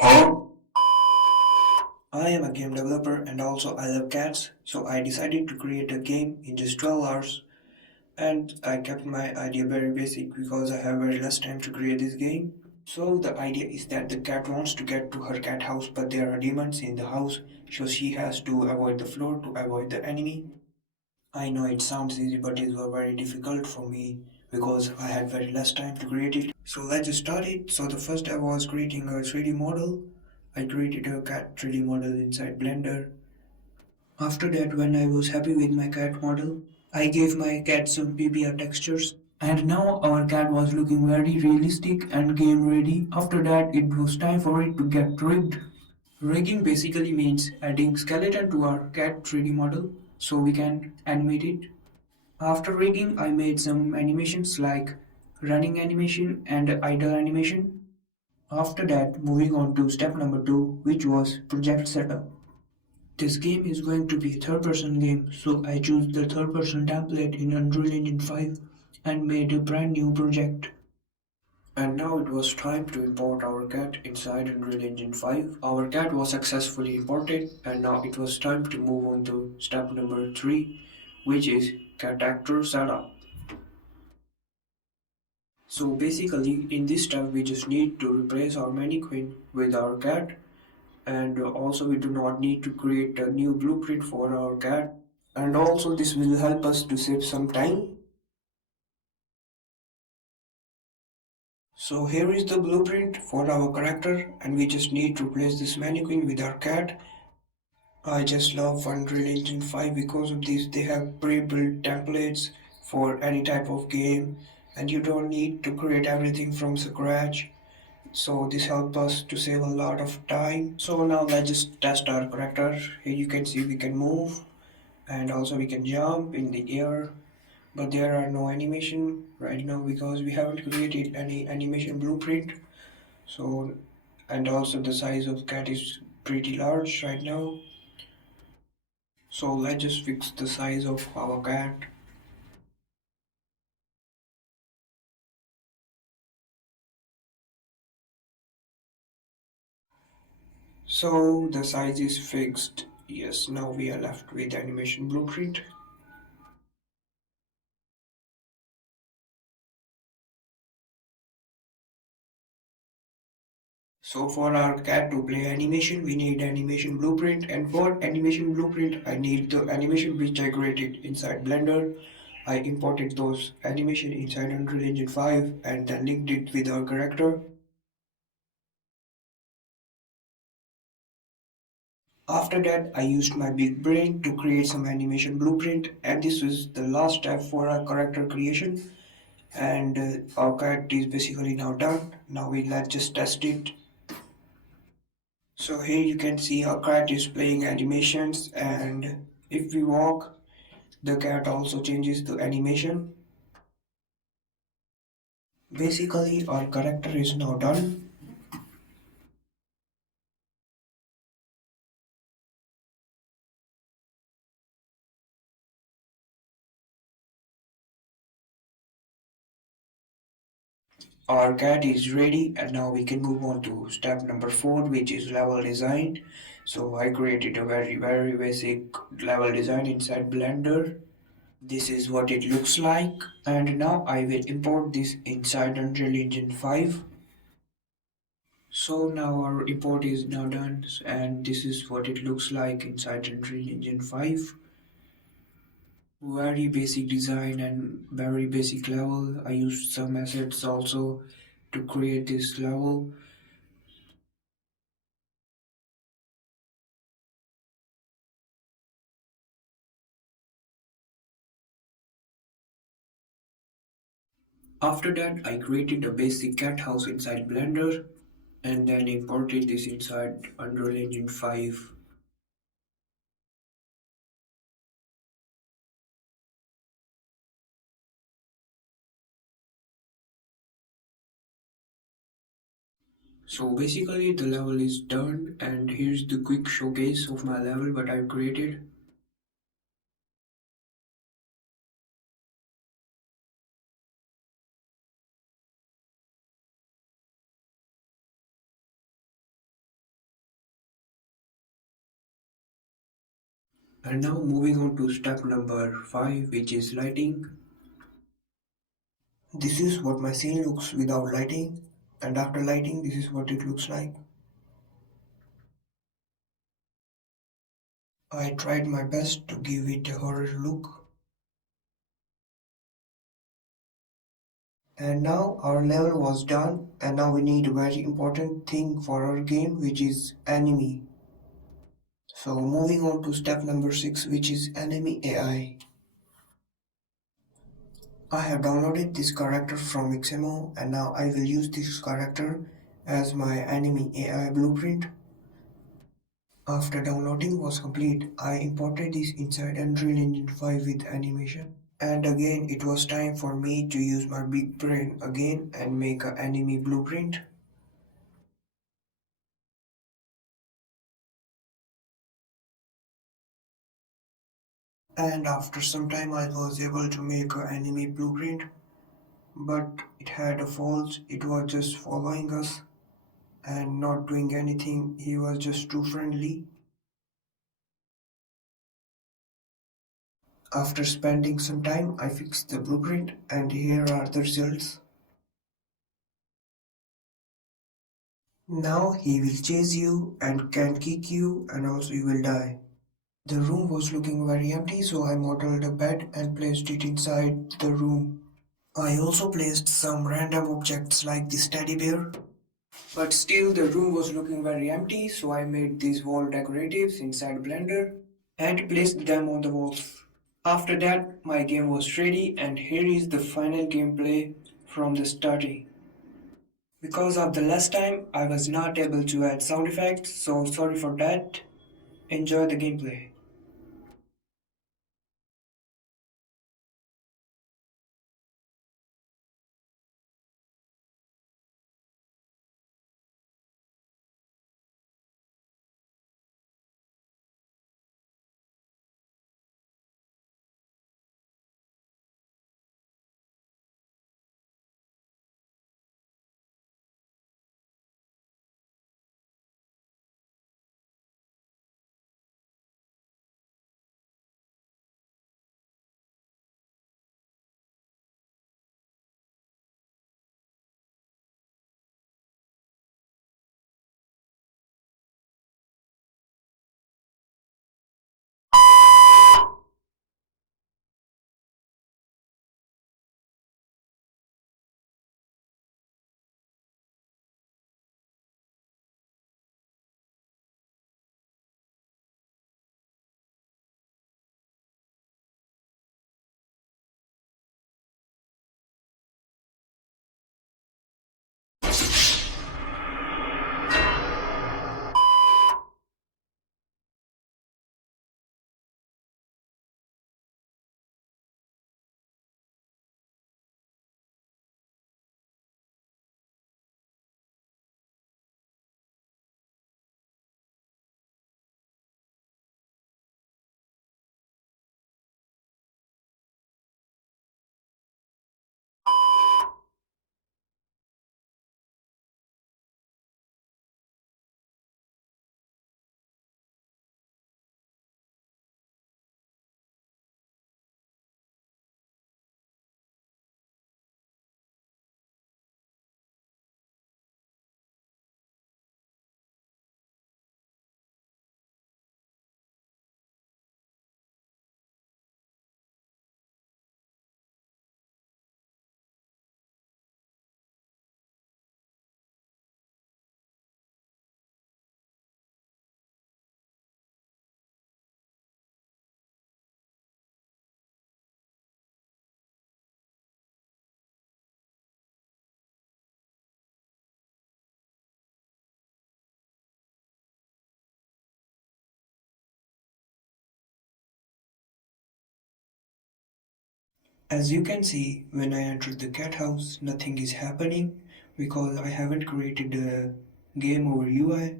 I am a game developer and also I love cats, so I decided to create a game in just 12 hours. And I kept my idea very basic because I have very less time to create this game. So the idea is that the cat wants to get to her cat house, but there are demons in the house, so she has to avoid the floor to avoid the enemy. I know it sounds easy, but it was very difficult for me because I had very less time to create it. So let's just start it. So the first step was creating a 3D model. I created a cat 3D model inside Blender. After that, when I was happy with my cat model, I gave my cat some PBR textures. And now our cat was looking very realistic and game ready. After that, it was time for it to get rigged. Rigging basically means adding skeleton to our cat 3D model so we can animate it. After rigging, I made some animations like running animation and idle animation. After that, moving on to step number 2, which was project setup. This game is going to be a third person game, so I chose the third person template in Unreal Engine 5 and made a brand new project. And now it was time to import our cat inside Unreal Engine 5. Our cat was successfully imported, and now it was time to move on to step number 3, which is cat actor setup. So basically, in this step, we just need to replace our mannequin with our cat, and also we do not need to create a new blueprint for our cat, and also this will help us to save some time. So here is the blueprint for our character, and we just need to replace this mannequin with our cat. I just love Unreal Engine 5 because of this. They have pre-built templates for any type of game, and you don't need to create everything from scratch. So this helps us to save a lot of time. So now let's just test our character. Here you can see we can move, and also we can jump in the air, but there are no animation right now because we haven't created any animation blueprint. So, and also the size of cat is pretty large right now. So let's just fix the size of our cat. So the size is fixed. Yes, now we are left with animation blueprint. So for our cat to play animation, we need animation blueprint, and for animation blueprint, I need the animation which I created inside Blender. I imported those animation inside Unreal Engine 5 and then linked it with our character. After that, I used my big brain to create some animation blueprint, and this was the last step for our character creation. And our cat is basically now done. Now let's just test it. So here you can see our cat is playing animations, and if we walk, the cat also changes the animation. Basically, our character is now done. Our cat is ready, and now we can move on to step number 4, which is level design. So I created a very basic level design inside Blender. This is what it looks like, and now I will import this inside Unreal Engine 5. So now our import is now done, and this is what it looks like inside Unreal Engine 5. Very basic design and very basic level. I used some assets also to create this level. After that, I created a basic cat house inside Blender and then imported this inside Unreal Engine 5. So basically the level is done, and here's the quick showcase of my level what I've created. And now moving on to step number 5, which is lighting. This is what my scene looks without lighting, and after lighting this is what it looks like. I tried my best to give it a horror look. And now our level was done, and now we need a very important thing for our game, which is enemy. So moving on to step number 6, which is enemy AI. I have downloaded this character from XMO, and now I will use this character as my enemy AI blueprint. After downloading was complete, I imported this inside Unreal Engine 5 with animation. And again it was time for me to use my big brain again and make an enemy blueprint. And after some time I was able to make an enemy blueprint, but it had a fault. It was just following us and not doing anything. He was just too friendly. After spending some time, I fixed the blueprint and here are the results. Now he will chase you and can kick you and also you will die. The room was looking very empty, so I modeled a bed and placed it inside the room. I also placed some random objects like this teddy bear. But still the room was looking very empty, so I made these wall decoratives inside Blender and placed them on the walls. After that, my game was ready and here is the final gameplay from the starting. Because of the last time, I was not able to add sound effects, so sorry for that. Enjoy the gameplay. As you can see, when I entered the cat house, nothing is happening because I haven't created a game over UI.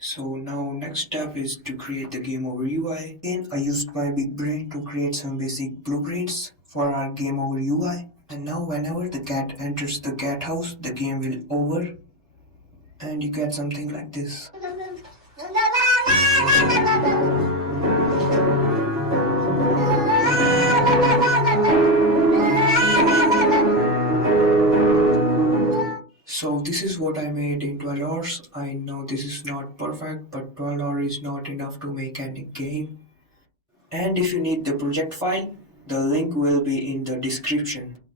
So now next step is to create the game over UI. Again, I used my big brain to create some basic blueprints for our game over UI. And now whenever the cat enters the cat house, the game will over and you get something like this. what I made in 12 hours. I know this is not perfect, but 12 hours is not enough to make any game. And if you need the project file, the link will be in the description.